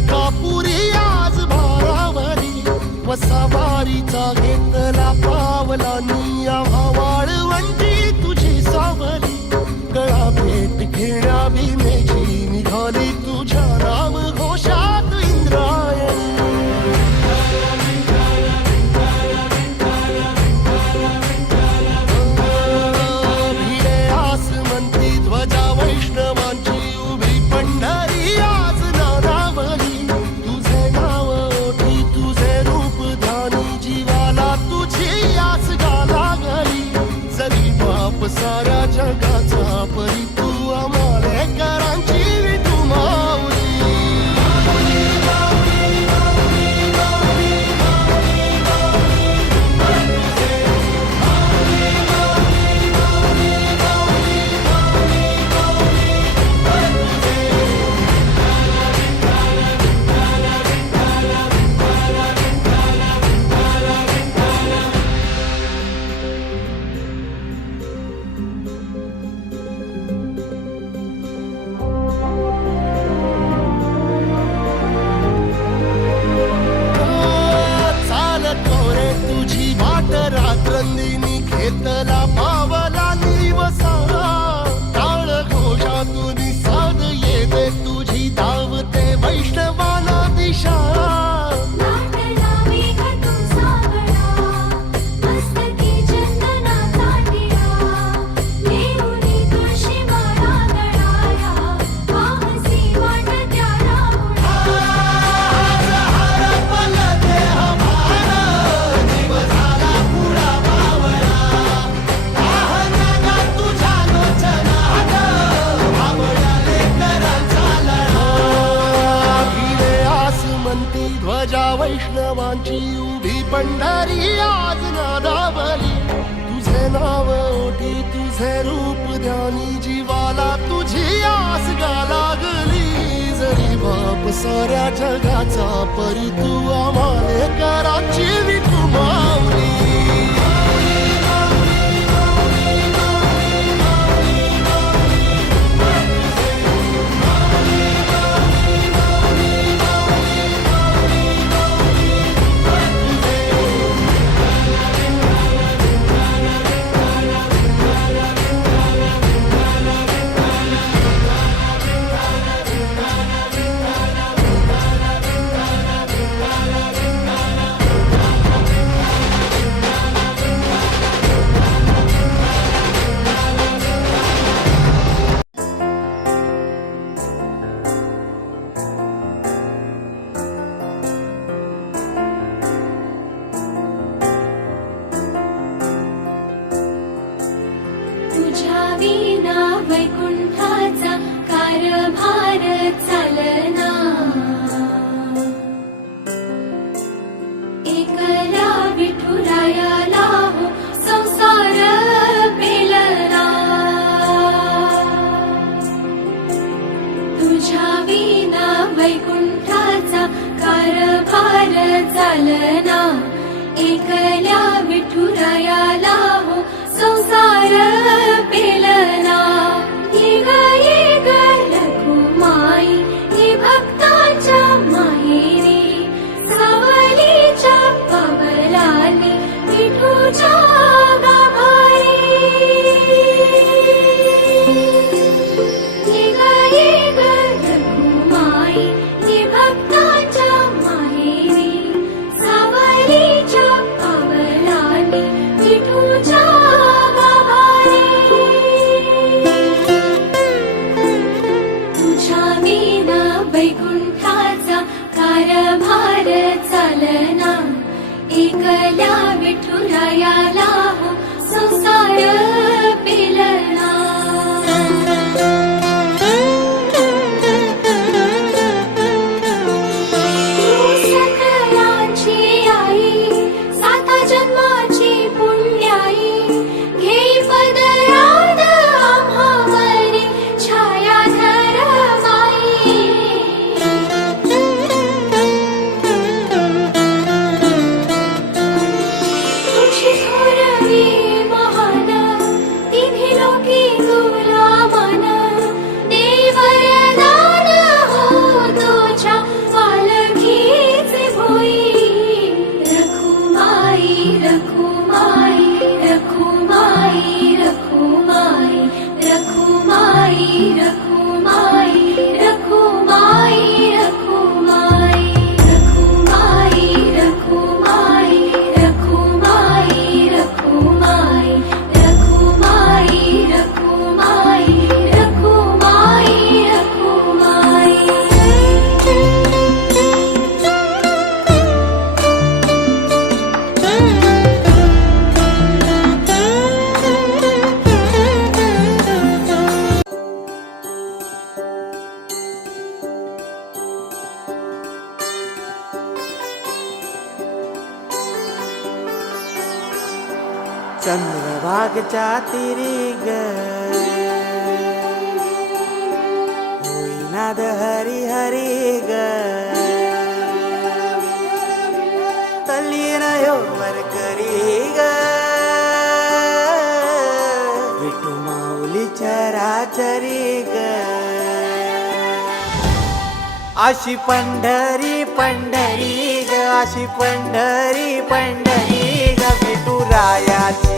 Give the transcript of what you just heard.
अंकापुरी आज भारावरी वसावारीचा घेतला पावला निया वाळवंटी तुझी सावली गळा भेट घेण्या भीमेची निघाली तुझ्या नाम घोषात इंद्रायणी भिडे आसमंती ध्वजा वैष्णवांची उभी पंढरी आज नानावली तुझे नाव ओठी तुझे रूप ध्यानी जीवाला तुझी आस गाला गली जरी बाप साऱ्या जगाचा परी तू आमालेकरांची विठू माऊली रात्रंदिनी घेतला पावला निवसा टाळ घोषातून साध येते तुझी धावते वैष्णवाला दिशा ध्वजा वैष्णवांची उभी पंढरी आज नादावली तुझे नाव ओठी तुझे रूप ध्यानी जीवाला तुझी आस गा लागली जरी बाप साऱ्या जगाचा परी तू आमालेकरांची विठू माऊली वैकुंठाचा कारभार चालना एकला विठुरायाला हो संसार पेलना तुझ्या विना वैकुंठाचा कारभार चालना एकल्या विठुरायाला हो संसार पेलना ये ग रघुमाई हे भक्ताच्या माहेरी सावलीच्या पावलाने विठूच्या गाभारी ये ग रघुमाई हे भक्ताच्या माहेरी सावलीच्या पावलाने विठूच्या वैकुंठाचा कारभार चालना एकल्या विठुरायाला हो संसार पेलना सकलांची आई साता जन्माची पुण्याई घेई पदरात आम्हावरी छायाधर तुझी थोरवी महान चंद्रभागच्या तिरी ग होईनाद हरी हरी ग तल्लीन वर करी ग विठू माऊली चराचरी ग अशी पंढरी पंढरी ग अशी पंढरी पंढरी ग विठुरायाची